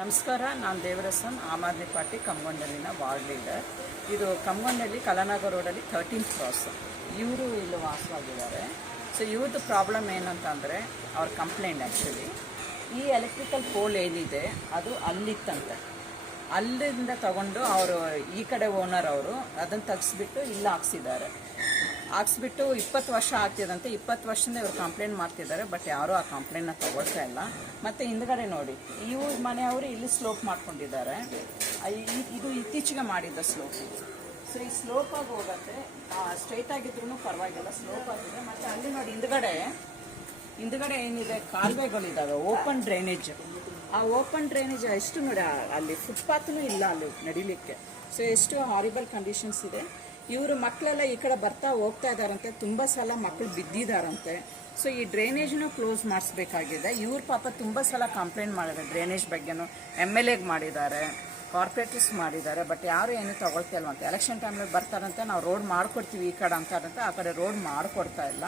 ನಮಸ್ಕಾರ, ನಾನು ದೇವರಸನ್ ಆಮ್ ಆದ್ಮಿ ಪಾರ್ಟಿ ಕಮ್ಗೊಂಡಲ್ಲಿನ ವಾರ್ಡ್ ಲೀಡರ್ ಇದು ಕಮ್ಗೊಂಡಲ್ಲಿ ಕಲನಾಗ ರೋಡಲ್ಲಿ ತರ್ಟೀನ್ ಕ್ರಾಸ್ ಇವರು ಇಲ್ಲಿ ವಾಸವಾಗಿದ್ದಾರೆ. ಸೊ ಇವ್ರದ್ದು ಪ್ರಾಬ್ಲಮ್ ಏನಂತಂದರೆ, ಅವ್ರ ಕಂಪ್ಲೇಂಟ್ ಆ್ಯಕ್ಚುಲಿ ಈ ಎಲೆಕ್ಟ್ರಿಕಲ್ ಪೋಲ್ ಏನಿದೆ, ಅದು ಅಲ್ಲಿತ್ತಂತೆ. ಅಲ್ಲಿಂದ ತಗೊಂಡು ಅವರು ಈ ಕಡೆ ಓನರ್ ಅವರು ಅದನ್ನು ತೆಗೆಸ್ಬಿಟ್ಟು ಇಲ್ಲಿ ಹಾಕ್ಸಿದ್ದಾರೆ. ಹಾಕ್ಸ್ಬಿಟ್ಟು ಇಪ್ಪತ್ತು ವರ್ಷ ಆಗ್ತಿದಂತೆ, ಇಪ್ಪತ್ತು ವರ್ಷದಿಂದ ಇವ್ರು ಕಂಪ್ಲೇಂಟ್ ಮಾಡ್ತಿದ್ದಾರೆ ಬಟ್ ಯಾರೂ ಆ ಕಂಪ್ಲೇಂಟ್ನ ತಗೊಳ್ತಾ ಇಲ್ಲ. ಮತ್ತು ಹಿಂದ್ಗಡೆ ನೋಡಿ ಇವು ಮನೆಯವರು ಇಲ್ಲಿ ಸ್ಲೋಪ್ ಮಾಡ್ಕೊಂಡಿದ್ದಾರೆ. ಇದು ಇತ್ತೀಚೆಗೆ ಮಾಡಿದ್ದ ಸ್ಲೋಪ್ ಸೊ ಈ ಸ್ಲೋಪ್ ಆಗಿ ಹೋಗುತ್ತೆ. ಸ್ಟ್ರೈಟ್ ಆಗಿದ್ರು ಪರವಾಗಿಲ್ಲ ಸ್ಲೋಪ್ ಆಗಿದೆ. ಮತ್ತು ಅಲ್ಲಿ ನೋಡಿ, ಹಿಂದ್ಗಡೆ ಹಿಂದ್ಗಡೆ ಏನಿದೆ? ಕಾಲುವೆಗಳಿದ್ದಾವೆ ಓಪನ್ ಡ್ರೈನೇಜ್ ಆ ಓಪನ್ ಡ್ರೈನೇಜ್ ಎಷ್ಟು ನೋಡಿ ಅಲ್ಲಿ ಫುಟ್ಪಾತ್ನೂ ಇಲ್ಲ ಅಲ್ಲಿ ನಡಿಲಿಕ್ಕೆ. ಸೊ ಎಷ್ಟು ಹಾರಿಬಲ್ ಕಂಡೀಷನ್ಸ್ ಇದೆ. ಇವರು ಮಕ್ಕಳೆಲ್ಲ ಈ ಕಡೆ ಬರ್ತಾ ಹೋಗ್ತಾ ಇದ್ದಾರಂತೆ. ತುಂಬ ಸಲ ಮಕ್ಕಳು ಬಿದ್ದಿದ್ದಾರಂತೆ. ಸೊ ಈ ಡ್ರೈನೇಜ್ನೂ ಕ್ಲೋಸ್ ಮಾಡಿಸ್ಬೇಕಾಗಿದೆ. ಇವ್ರ ಪಾಪ ತುಂಬ ಸಲ ಕಂಪ್ಲೇಂಟ್ ಮಾಡಿದ್ದಾರೆ. ಡ್ರೈನೇಜ್ ಬಗ್ಗೆನೂ ಎಂ ಎಲ್ ಎಗೆ ಮಾಡಿದ್ದಾರೆ ಕಾರ್ಪೊರೇಟರ್ಸ್ ಮಾಡಿದ್ದಾರೆ ಬಟ್ ಯಾರು ಏನು ತಗೊಳ್ತಾ ಇಲ್ವಂತೆ. ಎಲೆಕ್ಷನ್ ಟೈಮಲ್ಲಿ ಬರ್ತಾರಂತೆ. ನಾವು ರೋಡ್ ಮಾಡ್ಕೊಡ್ತೀವಿ ಈ ಕಡೆ ಅಂತಾರಂತೆ ಆ ಕಡೆ ರೋಡ್ ಮಾಡಿಕೊಡ್ತಾ ಇಲ್ಲ.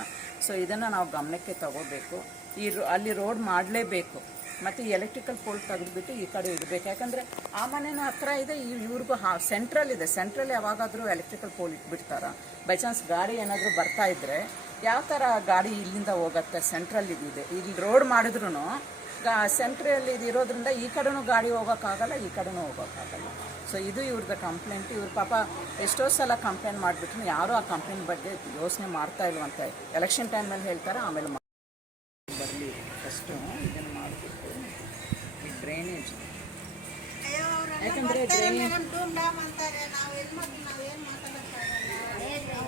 ಸೊ ಇದನ್ನು ನಾವು ಗಮನಕ್ಕೆ ತಗೋಬೇಕು. ಈ ಅಲ್ಲಿ ರೋಡ್ ಮಾಡಲೇಬೇಕು. ಮತ್ತು ಎಲೆಕ್ಟ್ರಿಕಲ್ ಪೋಲ್ ತೆಗೆದುಬಿಟ್ಟು ಈ ಕಡೆ ಇಡಬೇಕು. ಯಾಕಂದರೆ ಆ ಮನೆನೂ ಹತ್ರ ಇದೆ ಇವ್ರಿಗೂ ಹಾ ಸೆಂಟ್ರಲ್ ಇದೆ. ಸೆಂಟ್ರಲ್ ಯಾವಾಗಾದರೂ ಎಲೆಕ್ಟ್ರಿಕಲ್ ಪೋಲ್ ಇಟ್ಬಿಡ್ತಾರೆ. ಬೈ ಚಾನ್ಸ್ ಗಾಡಿ ಏನಾದರೂ ಬರ್ತಾ ಇದ್ದರೆ ಯಾವ ಥರ ಗಾಡಿ ಇಲ್ಲಿಂದ ಹೋಗುತ್ತೆ ಸೆಂಟ್ರಲ್ ಇದಿದೆ ಇಲ್ಲಿ ರೋಡ್ ಮಾಡಿದ್ರು ಗಾ ಸೆಂಟ್ರಲ್ ಇದು ಇರೋದ್ರಿಂದ ಈ ಕಡೆನೂ ಗಾಡಿ ಹೋಗೋಕ್ಕಾಗಲ್ಲ, ಈ ಕಡೆನೂ ಹೋಗೋಕ್ಕಾಗಲ್ಲ. ಸೊ ಇದು ಇವ್ರದ್ದು ಕಂಪ್ಲೇಂಟ್ ಇವ್ರ ಪಾಪ ಎಷ್ಟೋ ಸಲ ಕಂಪ್ಲೇಂಟ್ ಮಾಡಿಬಿಟ್ರು. ಯಾರೂ ಆ ಕಂಪ್ಲೇಂಟ್ ಬಗ್ಗೆ ಯೋಚನೆ ಮಾಡ್ತಾ ಇಲ್ವಂತೆ. ಎಲೆಕ್ಷನ್ ಟೈಮಲ್ಲಿ ಹೇಳ್ತಾರೆ, ಆಮೇಲೆ ಯಾಕಂದರೆ ಡ್ರೈನೇಜ್ ಮೇಡಮ್ ಡೂಮ್ ಡಾಮ್ ಅಂತಾರೆ ನಾವು ಎಲ್ಲಿ ಮಾಡಿ ನಾವು ಏನು ಮಾತಾಡೋಕ್ಕಾಗಲ್ಲ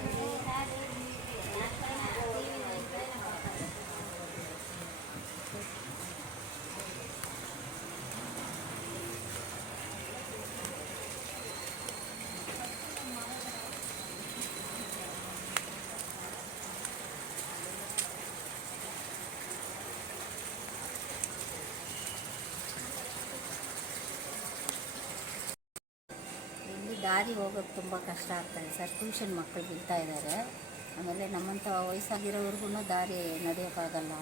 ಇಲ್ಲಿ ದಾರಿ ಹೋಗೋಕ್ಕೆ ತುಂಬ ಕಷ್ಟ ಆಗ್ತಾಯಿದೆ ಸರ್. ಟ್ಯೂಷನ್ ಮಕ್ಕಳು ಬೀಳ್ತಾ ಇದ್ದಾರೆ ಆಮೇಲೆ ನಮ್ಮಂಥ ವಯಸ್ಸಾಗಿರೋವ್ರಿಗೂ ದಾರಿ ನಡೆಯೋಕ್ಕಾಗಲ್ಲ.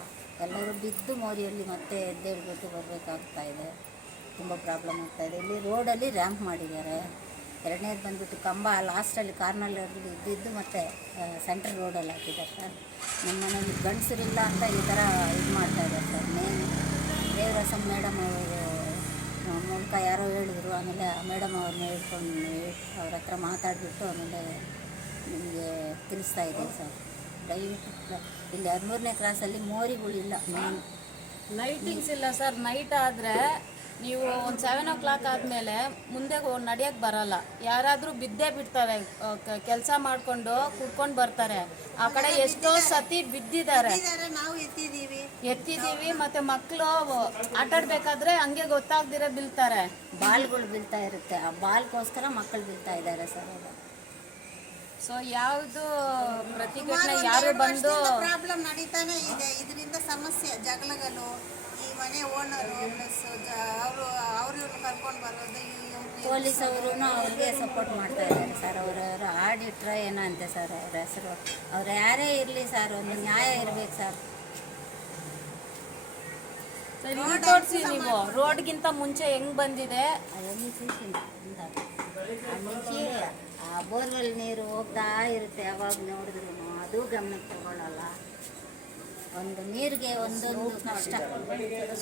ಎಲ್ಲರೂ ಬಿದ್ದು ಮೋರಿಯಲ್ಲಿ ಮತ್ತೆ ಎದ್ದೇಳ್ಬಿಟ್ಟು ಬರಬೇಕಾಗ್ತಾ ಇದೆ. ತುಂಬ ಪ್ರಾಬ್ಲಮ್ ಆಗ್ತಾ ಇದೆ. ಇಲ್ಲಿ ರೋಡಲ್ಲಿ ರ್ಯಾಂಪ್ ಮಾಡಿದ್ದಾರೆ. ಎರಡನೇದು ಬಂದುಬಿಟ್ಟು ಕಂಬ ಲಾಸ್ಟಲ್ಲಿ ಕಾರ್ನಲ್ಲಿ ಇದ್ದಿದ್ದು ಮತ್ತು ಸೆಂಟ್ರಲ್ ರೋಡಲ್ಲಿ ಹಾಕಿದ್ದಾರೆ ಸರ್. ನಮ್ಮ ಮನೇಲಿ ಗಂಡಸರಿಲ್ಲ ಅಂತ ಈ ಥರ ಇದು ಮಾಡ್ತಾ ಇದ್ದಾರೆ ಸರ್. ಮೇನ್ ದೇವರಸಂ ಮೇಡಮ್ ಅವರು ಮೂಲಕ ಯಾರೋ ಹೇಳಿದ್ರು, ಆಮೇಲೆ ಮೇಡಮ್ ಅವ್ರನ್ನ ಹೇಳ್ಕೊಂಡು ಅವ್ರ ಹತ್ರ ಮಾತಾಡಿಬಿಟ್ಟು ಆಮೇಲೆ ನಿಮಗೆ ತಿಳಿಸ್ತಾ ಇದೆ ಸರ್. ದಯವಿಟ್ಟು ಇಲ್ಲಿ ಹದಿಮೂರನೇ ಕ್ಲಾಸಲ್ಲಿ ಮೋರಿಗಳು ಇಲ್ಲ ನೈಟಿಂಗ್ಸ್ ಇಲ್ಲ ಸರ್, ನೈಟ್ ಆದರೆ ನೀವು ಒಂದು ಸೆವೆನ್ ಓ ಕ್ಲಾಕ್ ಆದಮೇಲೆ ಮುಂದೆ ನಡೆಯೋಕ್ಕೆ ಬರಲ್ಲ. ಯಾರಾದರೂ ಬಿದ್ದೇ ಬಿಡ್ತಾರೆ ಕೆಲಸ ಮಾಡಿಕೊಂಡು ಕುಡ್ಕೊಂಡು ಬರ್ತಾರೆ. ಆ ಕಡೆ ಎಷ್ಟೋ ಸತಿ ಬಿದ್ದಿದ್ದಾರೆ. ಎತ್ತಿದ್ದೀವಿ. ಮತ್ತೆ ಮಕ್ಕಳು ಆಟಾಡ್ಬೇಕಾದ್ರೆ ಹಂಗೆ ಗೊತ್ತಾಗ್ದಿರ ಬೀಳ್ತಾರೆ. ಬಾಲ್ಗಳು ಬೀಳ್ತಾ ಇರುತ್ತೆ. ಆ ಬಾಲ್ಗೋಸ್ಕರ ಮಕ್ಕಳು ಬೀಳ್ತಾ ಇದ್ದಾರೆ ಸರ್ ಸೊ ಯಾವುದು ಪ್ರತಿಭಟನೆ ಯಾರು ಬಂದು ಪ್ರಾಬ್ಲಮ್ ನಡೀತಾನೆ ಇದೆ. ಇದರಿಂದ ಸಮಸ್ಯೆ ಜಗಳಗಳು. ಮನೆ ಓನರು ಪ್ಲಸ್ ಅವರು ಅವ್ರು ಇವ್ರನ್ನ ಕರ್ಕೊಂಡು ಬರೋದು ಈ ಪೊಲೀಸ್ ಅವರು. ಅವ್ರಿಗೆ ಸಪೋರ್ಟ್ ಮಾಡ್ತಾ ಇದ್ದಾರೆ ಸರ್. ಅವರವರು ಆಡಿಟ್ರ ಏನೋ ಅಂತೆ ಸರ್ ಅವ್ರ ಹೆಸರು. ಅವ್ರು ಯಾರೇ ಇರಲಿ ಸರ್ ಒಂದು ನ್ಯಾಯ ಇರ್ಬೇಕು ಸರ್. ತೋರಿಸಿ ನೀವು. ರೋಡ್ಗಿಂತ ಮುಂಚೆ ಹೆಂಗ್ ಬಂದಿದೆ? ಆ ಬೋರ್ವೆಲ್ ನೀರು ಹೋಗ್ತಾ ಇರುತ್ತೆ ಯಾವಾಗ ನೋಡಿದ್ರು ಅದು ಗಮನಕ್ಕೆ ತಗೊಳ್ಳಲ್ಲ ಒಂದು ನೀರಿಗೆ ಒಂದೊಂದು ಕಷ್ಟ.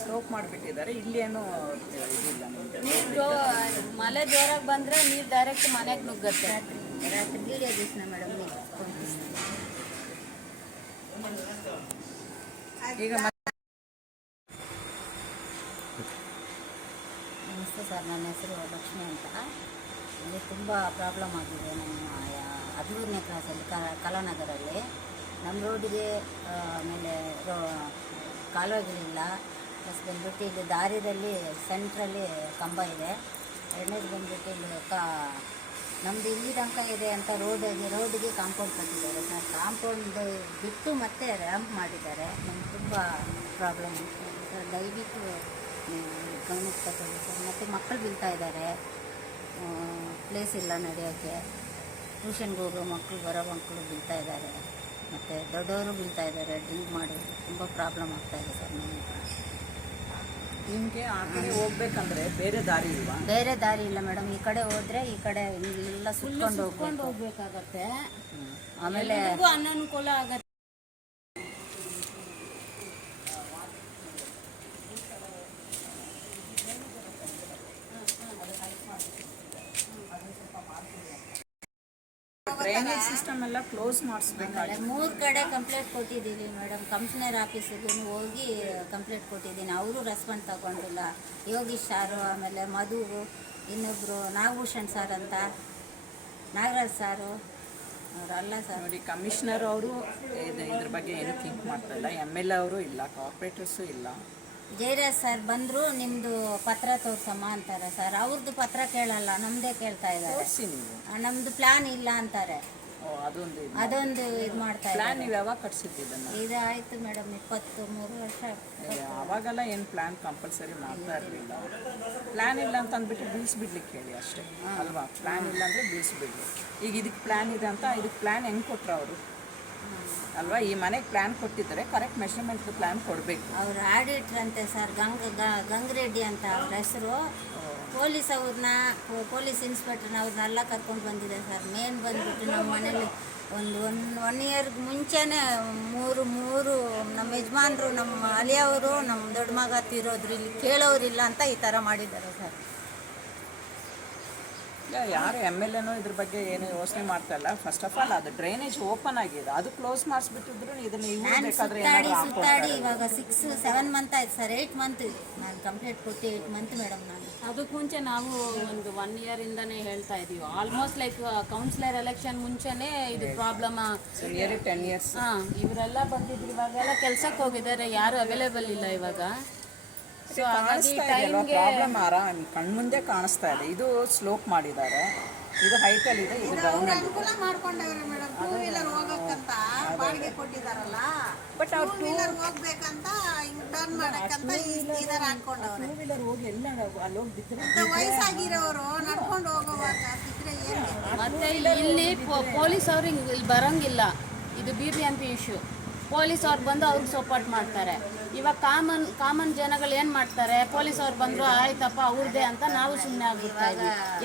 ಸ್ಲೋಪ್ ಮಾಡಿಬಿಟ್ಟಿದ್ದಾರೆ. ಇಲ್ಲೇನು ಇದಿಲ್ಲ. ನೀರು ಮಳೆ ಜೋರಾಗಿ ಬಂದ್ರೆ ನೀರು ಡೈರೆಕ್ಟ್ ಮನೆಗೆ ನುಗ್ಗುತ್ತೆ. ರಾತ್ರಿ ವಿಡಿಯೋ ದಿವಸ ಮೇಡಮ್ ಈಗ ನಮಸ್ತೆ ಸರ್ ನನ್ನ ಹೆಸರು ಲಕ್ಷ್ಮಿ ಅಂತ. ಇಲ್ಲಿ ತುಂಬ ಪ್ರಾಬ್ಲಮ್ ಆಗಿದೆ ನಮ್ಮ ಹದಿಮೂರನೇ ಕ್ಲಾಸಲ್ಲಿ ಕ ಕಲಾನಗರಲ್ಲಿ. ನಮ್ಮ ರೋಡಿಗೆ ಆಮೇಲೆ ರೋ ಕಾಲುವೆಗಳಿಲ್ಲ ಪ್ಲಸ್ ಬಂದ್ಬಿಟ್ಟು ಇಲ್ಲಿ ದಾರಿಯಲ್ಲಿ ಸೆಂಟ್ರಲ್ಲಿ ಕಂಬ ಇದೆ. ಎರಡನೇದು ಬಂದ್ಬಿಟ್ಟು ಇಲ್ಲಿ ಕಾ ನಮ್ಮದು ಇಲ್ಲಿ ತನಕ ಇದೆ ಅಂತ ರೋಡ್, ರೋಡಿಗೆ ಕಾಂಪೌಂಡ್ ಕಟ್ಟಿದ್ದಾರೆ. ಸರ್ ಕಾಂಪೌಂಡ್ ಬಿಟ್ಟು ಮತ್ತೆ ರ್ಯಾಂಪ್ ಮಾಡಿದ್ದಾರೆ. ನಮ್ಗೆ ತುಂಬ ಪ್ರಾಬ್ಲಮ್ ಸರ್ ದಯವಿಟ್ಟು ಗಮನಕ್ಕೆ ತಗೊಳ್ಳಿ ಸರ್. ಮತ್ತು ಮಕ್ಕಳು ಬೀಳ್ತಾ ಇದ್ದಾರೆ. ಪ್ಲೇಸ್ ಇಲ್ಲ ನಡೆಯೋಕ್ಕೆ. ಟ್ಯೂಷನ್ಗೆ ಹೋಗೋ ಮಕ್ಕಳು, ಬರೋ ಮಕ್ಕಳು ಬೀಳ್ತಾ ಇದ್ದಾರೆ. ಮತ್ತು ದೊಡ್ಡವರು ಬೀಳ್ತಾ ಇದ್ದಾರೆ ಡ್ರಿಂಕ್ ಮಾಡಿ ತುಂಬ ಪ್ರಾಬ್ಲಮ್ ಆಗ್ತಾ ಇದೆ ಸರ್ ನಿಮಗೆ ಆ ಕಡೆ ಹೋಗ್ಬೇಕಂದ್ರೆ ಬೇರೆ ದಾರಿ ಇಲ್ವಾ? ಬೇರೆ ದಾರಿ ಇಲ್ಲ ಮೇಡಮ್ ಈ ಕಡೆ ಹೋದ್ರೆ ಈ ಕಡೆ ಎಲ್ಲ ಸುತ್ಕೊಂಡು ಹೋಗ್ಕೊಂಡು ಹೋಗ್ಬೇಕು ಹೋಗ್ಬೇಕಾಗತ್ತೆ. ಆಮೇಲೆ ಅನಾನುಕೂಲ ಆಗತ್ತೆ. ಕ್ಲೋಸ್ ಮಾಡಿಸ್ಬೇಕಾಗಿ ಮೂರು ಕಡೆ ಕಂಪ್ಲೇಂಟ್ ಕೊಟ್ಟಿದ್ದೀವಿ ಮೇಡಮ್. ಕಮಿಷನರ್ ಆಫೀಸಿಗೆ ಹೋಗಿ ಕಂಪ್ಲೇಂಟ್ ಕೊಟ್ಟಿದ್ದೀನಿ. ಅವರು ರೆಸ್ಪಾನ್ಸ್ ತಗೊಂಡಿಲ್ಲ. ಯೋಗೀಶ್ ಸಾರು ಆಮೇಲೆ ಮಧು ಇನ್ನೊಬ್ಬರು ನಾಗಭೂಷಣ್ ಸರ್ ಅಂತ. ನಾಗರಾಜ್ ಸಾರು ಅವರಲ್ಲ ಸರ್. ನೋಡಿ ಕಮಿಷನರ್ ಅವರು ಇದ್ರ ಬಗ್ಗೆ ಏನು ಥಿಂಕ್ ಮಾಡ್ತಾ ಇಲ್ಲ. ಎಂ ಎಲ್ ಅವರು ಇಲ್ಲ ಕಾರ್ಪೊರೇಟರ್ಸು ಇಲ್ಲ. ಜಯರಾಜ್ ಸರ್ ಬಂದರು ನಿಮ್ಮದು ಪತ್ರ ತೋರ್ಸಮ್ಮ ಅಂತಾರೆ ಸರ್. ಅವ್ರದ್ದು ಪತ್ರ ಕೇಳಲ್ಲ ನಮ್ಮದೇ ಕೇಳ್ತಾ ಇದ್ದಾರೆ. ನಮ್ಮದು ಪ್ಲಾನ್ ಇಲ್ಲ ಅಂತಾರೆ. ಅದೊಂದು ಇದು. ಅದೊಂದು ಇದು ಮಾಡ್ತಾ ಇದ್ದಾರೆ. ಪ್ಲಾನ್ ನೀವು ಯಾವಾಗ ಕಟ್ಸಿದ್ದನ್ನು ಇದು ಆಯಿತು ಮೇಡಮ್ ಇಪ್ಪತ್ತು ಮೂರು ವರ್ಷ ಅವಾಗೆಲ್ಲ ಏನು ಪ್ಲಾನ್ ಕಂಪಲ್ಸರಿ ಮಾಡ್ತಾ ಇರಲಿಲ್ಲ. ಪ್ಲಾನ್ ಇಲ್ಲ ಅಂತ ಅಂದ್ಬಿಟ್ಟು ಬೀಳ್ಸ್ಬಿಡ್ಲಿಕ್ಕೆ ಹೇಳಿ ಅಷ್ಟೇ. ಅಲ್ವಾ? ಪ್ಲಾನ್ ಇಲ್ಲ ಅಂದರೆ ಬೀಳ್ಸ್ಬಿಡ್ಲಿ ಈಗ ಇದಕ್ಕೆ ಪ್ಲಾನ್ ಇದೆ ಅಂತ ಇದಕ್ಕೆ ಪ್ಲಾನ್ ಹೆಂಗೆ ಕೊಟ್ರು ಅವರು? ಅಲ್ವಾ? ಈ ಮನೆಗೆ ಪ್ಲಾನ್ ಕೊಟ್ಟಿದ್ದಾರೆ ಕರೆಕ್ಟ್ ಮೆಷರ್ಮೆಂಟ್ ಪ್ಲಾನ್ ಕೊಡಬೇಕು. ಅವ್ರು ಆಡಿಟ್ರ್ ಅಂತೆ ಸರ್ ಗಂಗ ಗ- ಗಂಗರೆಡ್ಡಿ ಅಂತ ಅವ್ರ ಹೆಸರು. ಪೊಲೀಸ್ ಅವ್ರನ್ನ, ಪೊಲೀಸ್ ಇನ್ಸ್ಪೆಕ್ಟರ್ನ ಅವ್ರನ್ನೆಲ್ಲ ಕರ್ಕೊಂಡು ಬಂದಿದೆ ಸರ್. ಮೇನ್ ಬಂದ್ಬಿಟ್ಟು ನಮ್ಮ ಮನೇಲಿ ಒಂದು ಒನ್ ಒನ್ ಇಯರ್ ಮುಂಚೆನೇ ಮೂರು ಮೂರು ನಮ್ಮ ಯಜಮಾನ್ರು, ನಮ್ಮ ಅಲಿಯವರು ನಮ್ಮ ದೊಡ್ಡ ಮಗ ತೀರೋದ್ರು ಇಲ್ಲಿ ಕೇಳೋರಿಲ್ಲ ಅಂತ ಈ ಥರ ಮಾಡಿದ್ದಾರೆ ಸರ್. ಯಾರು ಎಂ ಎಲ್ ಎನೂ ಇದ್ರ ಬಗ್ಗೆ ಏನು ಯೋಚನೆ ಮಾಡ್ತಾ ಇಲ್ಲ ಫಸ್ಟ್ ಆಫ್ ಆಲ್ ಅದು ಡ್ರೈನೇಜ್ ಓಪನ್ ಆಗಿದೆ. ಅದು ಕ್ಲೋಸ್ ಮಾಡಿಸ್ಬಿಟ್ಟಿದ್ರು ಇದನ್ನ ಇವ್ರು ನಾನು ಬೇಕಾದ್ರೆ ಸುತ್ತಾಡಿ ಏನಾದ್ರು ಸುತ್ತಾಡಿ ಹಾಕ್ಕೊಡ್ತಾರೆ ಇವಾಗ ಸಿಕ್ಸ್ ಸೆವೆನ್ ಮಂತ್ ಆಯ್ತು ಸರ್ ಏಯ್ಟ್ ಮಂತ್ ನಾನು ಕಂಪ್ಲೀಟ್ ಕೊಟ್ಟು ಏಯ್ಟ್ ಮಂತ್ ಮೇಡಮ್ ನಾನು. ಅದಕ್ಕೆ ಮುಂಚೆ ನಾವು ಒಂದು ಒನ್ ಇಯರ್ ಇಂದನೇ ಹೇಳ್ತಾ ಇದೀವಿ. ಆಲ್ಮೋಸ್ಟ್ ಲೈಕ್ ಕೌನ್ಸಿಲರ್ ಎಲೆಕ್ಷನ್ ಮುಂಚೆನೆ ಇದು ಪ್ರಾಬ್ಲಮ್ ನಿಯರ್ಲಿ ಟೆನ್ ಇಯರ್ಸ್ ಹಾ ಇವರೆಲ್ಲ ಬಂದಿದ್ರು. ಇವಾಗೆಲ್ಲ ಕೆಲ್ಸಕ್ಕೆ ಹೋಗಿದ್ದಾರೆ. ಯಾರು ಅವೈಲೇಬಲ್ ಇಲ್ಲ ಇವಾಗ. ಸೊ ಹಾಗಾಗಿ ಕಾಣಿಸ್ತಾ ಇದೆಯಲ್ವಾ ಟೈಮ್ಗೆ ಪ್ರಾಬ್ಲಮ್ ಆರಾಮ್ ಕಣ್ಮುಂದೆ ಕಾಣಿಸ್ತಾ ಇದೆ. ಇದು ಸ್ಲೋಪ್ ಮಾಡಿದ್ದಾರೆ. ಇದು ಹೈಟ್ ಅಲ್ಲಿ ಇದೆ ಇದು ಡೌನ್ ಅಲ್ಲಿ ಅನುಕೂಲ ಮಾಡ್ಕೊಂಡವ್ರೆ ಮೇಡಮ್. ಟೂ ವೀಲರ್ ಹೋಗಕ್ಕಂತ ಬಾಡಿಗೆ ಕೊಟ್ಟಿದಾರಲ್ಲ ಬಟ್ ಅವ್ರು ಟೂ ವೀಲರ್ ಹೋಗ್ಬೇಕಂತ ಹಿಂಗ್ ಟರ್ನ್ ಮಾಡಕ್ಕಂತ ಇದರ ಹಾಕೊಂಡವ್ರೆ ಟೂ ವೀಲರ್ ಹೋಗಿ ಎಲ್ಲ ಅಲ್ಲಿ ಹೋಗಿ ಬಿದ್ದರೆ ವಯಸ್ಸಾಗಿರೋರು ನಡ್ಕೊಂಡು ಹೋಗೋವಾಗ ಬಿದ್ರೆ ಏನ್ ಗತಿ? ಮತ್ತೆ ಇಲ್ಲಿ ಪೊಲೀಸ್ ಅವ್ರು ಹಿಂಗ್ ಇಲ್ಲಿ ಬರಂಗಿಲ್ಲ. ಇದು B B M P issue police ಅವ್ರು ಬಂದು ಅವ್ರಿಗೆ ಸಪೋರ್ಟ್ ಮಾಡ್ತಾರೆ. ಇವಾಗ ಕಾಮನ್ ಕಾಮನ್ ಜನಗಳು ಏನು ಮಾಡ್ತಾರೆ ಪೊಲೀಸ್ ಅವ್ರು ಬಂದ್ರು, ಆಯ್ತಪ್ಪ, ಅವ್ರದೇ ಅಂತ ನಾವು ಸುಮ್ಮನೆ ಆಗ್ಬಿಡ್ತಾ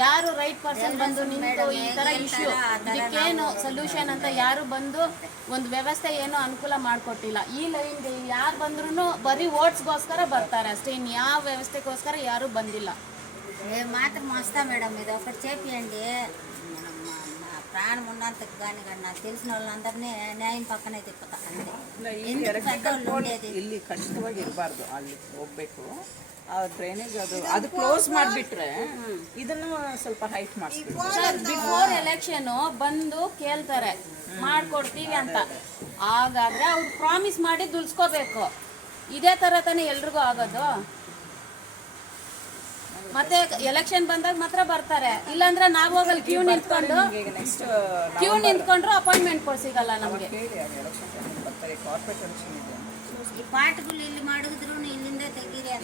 ಯಾರು ರೈಟ್ ಪರ್ಸನ್ ಬಂದು ನಿಂತು ಈ ತರ ಇಶ್ಯೂ ಇದಕ್ಕೇನು ಸೊಲ್ಯೂಷನ್ ಅಂತ ಯಾರು ಬಂದು ಒಂದು ವ್ಯವಸ್ಥೆ ಏನು ಅನುಕೂಲ ಮಾಡಿಕೊಟ್ಟಿಲ್ಲ. ಈ ಲೈನ್ ಯಾರು ಬಂದ್ರೂ ಬರೀ ಓಟ್ಸ್ಗೋಸ್ಕರ ಬರ್ತಾರೆ ಅಷ್ಟೇ, ಇನ್ ಯಾವ ವ್ಯವಸ್ಥೆಗೋಸ್ಕರ ಯಾರು ಬಂದಿಲ್ಲ. ಮಾತ್ರ ಮಸ್ತ ಮೇಡಮ್, ಇದು ಚೇಪಿ ಅಂಡಿ ప్రాణం ఉన్నంతకు కానీ కానీ నాకు తెలిసిన వాళ్ళందరినీ న్యాయం పక్కనే తిప్పుతా అంతే ಇಲ್ಲ ಈ ఎందుకు ಎಲೆಕ್ಟ್ರಿಕಲ್ పెద్దోళ్ళు ಬೋರ್ಡ್ ఉండేది ಇಲ್ಲಿ ಖಚಿತವಾಗಿ ಇರಬಾರ್ದು ಅಲ್ಲಿ ಹೋಗ್ಬೇಕು ಆ ಡ್ರೈನೇಜ್ ಅದು ಅದು ಕ್ಲೋಸ್ ಮಾಡಿಬಿಟ್ರೆ ಇದನ್ನು ಸ್ವಲ್ಪ ಹೈಟ್ ಮಾಡಿಸ್ಬೇಕು ಸರ್ ಬಿಫೋರ್ ಎಲೆಕ್ಷನ್ ಬಂದು ಕೇಳ್ತಾರೆ ಮಾಡ್ಕೊಡ್ತೀವಿ ಅಂತ ಹಾಗಾದ್ರೆ ಅವ್ರು ಪ್ರಾಮಿಸ್ ಮಾಡಿ ದುಲ್ಸ್ಕೋಬೇಕು ಇದೇ ತರ ತಾನೇ ಎಲ್ರಿಗೂ ಆಗೋದು ಮತ್ತೆ ಎಲೆಕ್ಷನ್ ಬಂದಾಗ ಮಾತ್ರ ಬರ್ತಾರೆ. ಇಲ್ಲಾಂದ್ರೆ ನಾವು ಅಲ್ಲಿ ಕ್ಯೂ ನಿಂತ್ಕೊಂಡು ಕ್ಯೂ ನಿಂತ್ಕೊಂಡ್ರು ಅಪಾಯಿಂಟ್ಮೆಂಟ್ ಕೊಡ್ಸಿಗಲ್ಲ ನಮಗೆ. ಈ ಪಾಠಗಳು ಇಲ್ಲಿ ಮಾಡಿದ್ರು ಇಲ್ಲಿಂದ ತೆಗೀರಿ ಅಂತ.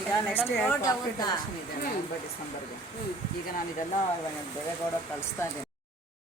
ಈಗ ನಾನು ಇದೆಲ್ಲ ಬೆಳೆಗೌಡ ಕಳಿಸ್ತಾ ಇದ್ದೇನೆ.